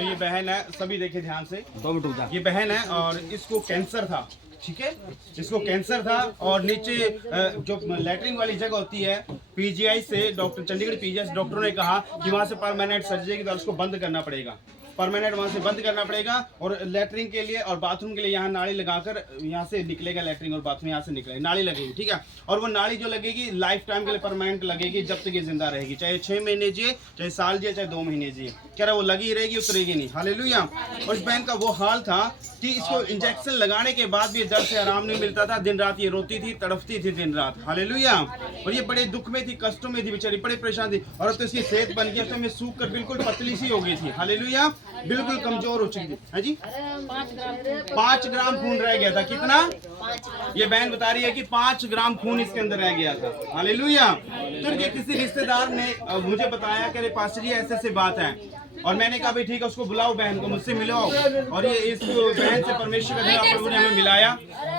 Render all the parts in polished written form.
ये बहन है, सभी देखे ध्यान से। 2 मिनट रुक जा। ये बहन है और इसको कैंसर था, ठीक है, इसको कैंसर था और नीचे जो लेटरिन वाली जगह होती है, पीजीआई से डॉक्टर, चंडीगढ़ पीजीआई डॉक्टरों ने कहा कि वहाँ से परमानेंट सर्जरी के द्वारा उसको बंद करना पड़ेगा, परमानेंट वहाँ से बंद करना पड़ेगा। और लेटरिन के लिए और बाथरूम के लिए यहाँ नाली लगाकर यहाँ से निकलेगा, लेटरिन और बाथरूम यहाँ से निकलेगा, नाली लगेगी, ठीक है। और वो नाली जो लगेगी लाइफ टाइम के लिए परमानेंट लगेगी, जब तक ये जिंदा रहेगी, चाहे 6 महीने जिए, चाहे साल जिए, चाहे 2 महीने जिए, कह रहा वो लगी रहेगी, उतरेगी नहीं। हालेलुया। और इस बहन का वो हाल था कि इसको इंजेक्शन लगाने के बाद भी दर्द से आराम नहीं मिलता था, दिन रात ये रोती थी, तड़फती थी दिन रात। हालेलुया। और ये बड़े दुख में थी, कष्टों में थी बेचारी, बड़े परेशान थी। और अब तो इसकी सेहत बन गई, तो में सूख कर बिल्कुल पतली सी हो गई थी। हालेलुया। बिल्कुल कमजोर हो चुकी थी। है जी, 5 ग्राम खून रह गया था। कितना? ये बहन बता रही है कि 5 ग्राम खून इसके अंदर रह गया था। हालेलुया। तो इनके किसी रिश्तेदार ने मुझे बताया कि पास्टर जी ऐसे ऐसे बात है, और मैंने कहा भाई ठीक है, उसको बुलाओ, बहन को मुझसे मिलाओ। और ये इस बहन से परमेश्वर का धन्यवाद, प्रभु ने हमें मिलाया।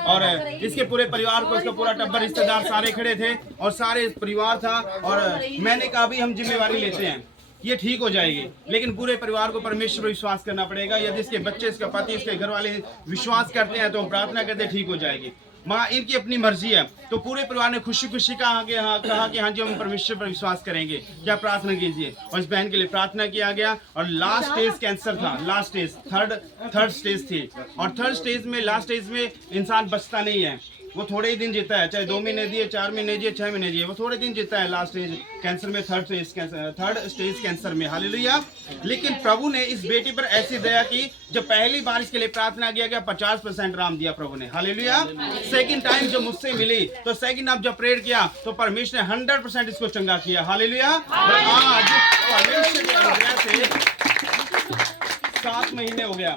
और इसके पूरे परिवार को, इसका पूरा टब्बर, रिश्तेदार सारे खड़े थे और सारे परिवार था। और मैंने कहा भाई हम जिम्मेवारी लेते हैं, ये ठीक हो जाएगी, लेकिन पूरे परिवार को परमेश्वर पर विश्वास करना पड़ेगा। यदि इसके बच्चे, इसका पति, इसके घर वाले विश्वास करते हैं तो हम प्रार्थना करते हैं ठीक हो जाएगी। माँ इनकी अपनी मर्जी है। तो पूरे परिवार ने खुशी खुशी कहा कि हाँ जी हम परमेश्वर पर विश्वास करेंगे, क्या प्रार्थना कीजिए। और इस बहन के लिए प्रार्थना किया गया। और लास्ट स्टेज कैंसर था, लास्ट स्टेज, थर्ड स्टेज थी। और थर्ड स्टेज में, लास्ट स्टेज में इंसान बचता नहीं है, वो थोड़े ही दिन जीता है, चाहे 2 महीने दिए, 4 महीने दिए, 6 महीने दिए, वो थोड़े दिन जीता है लास्ट स्टेज कैंसर में, थर्ड स्टेज कैंसर में। हालेलुया। लेकिन प्रभु ने इस बेटी पर ऐसी दया की, जब पहली बार इसके लिए प्रार्थना किया गया 50% आराम दिया प्रभु ने। हालेलुया। सेकंड टाइम जब मुझसे मिली तो सेकंड आप जब प्रेयर किया तो परमेश्वर ने 100% इसको चंगा किया। हालेलुया। आज परमेश्वर के अनुग्रह से 7 महीने हो गया,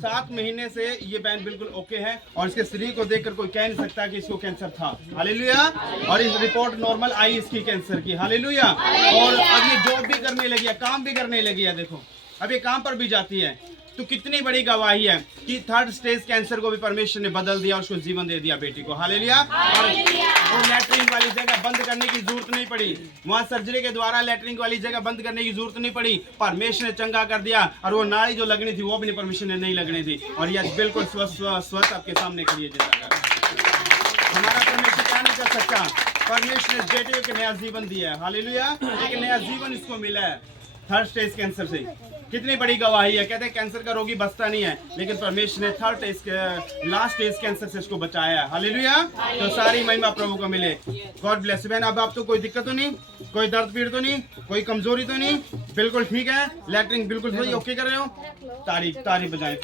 7 महीने से ये बहन बिल्कुल ओके है। और इसके शरीर को देखकर कोई कह नहीं सकता कि इसको कैंसर था। हालेलुया। और इस रिपोर्ट नॉर्मल आई इसकी कैंसर की। हालेलुया। और अब ये जॉब भी करने लगी है, काम भी करने लगी है। देखो अब ये काम पर भी जाती है। तो कितनी बड़ी गवाही है कि थर्ड स्टेज कैंसर को भी परमेश्वर ने बदल दिया, उसको जीवन दे दिया बेटी को। हालेलुया। और वो लैटरिन वाली जगह बंद करने की जरूरत नहीं पड़ी, वहाँ सर्जरी के द्वारा लैटरिन वाली जगह बंद करने की जरूरत नहीं पड़ी, परमेश्वर ने चंगा कर दिया। और वो नाड़ी जो लगनी थी वो भी परमेश्वर ने नहीं लगनी थी। और यह बिल्कुल स्वस्थ आपके सामने खड़ी है। हमारा परमेश्वर क्या नहीं कर सकता। परमेश्वर ने बेटे को नया जीवन दिया है। हालेलुया। एक नया जीवन इसको मिला है थर्ड स्टेज कैंसर से। कितनी बड़ी गवाही है। कहते हैं कैंसर का रोगी बचता नहीं है, लेकिन परमेश्वर ने third stage, last stage cancer से इसको बचाया है। हालेलुया। तो सारी महिमा प्रभु को मिले। God bless. बहन अब आप तो कोई दिक्कत तो नहीं, कोई दर्द पीड़ तो नहीं, कोई कमजोरी तो नहीं, बिल्कुल ठीक है, लैटरिन बिल्कुल सही ओके कर रहे हो। तारीफ बजाएं।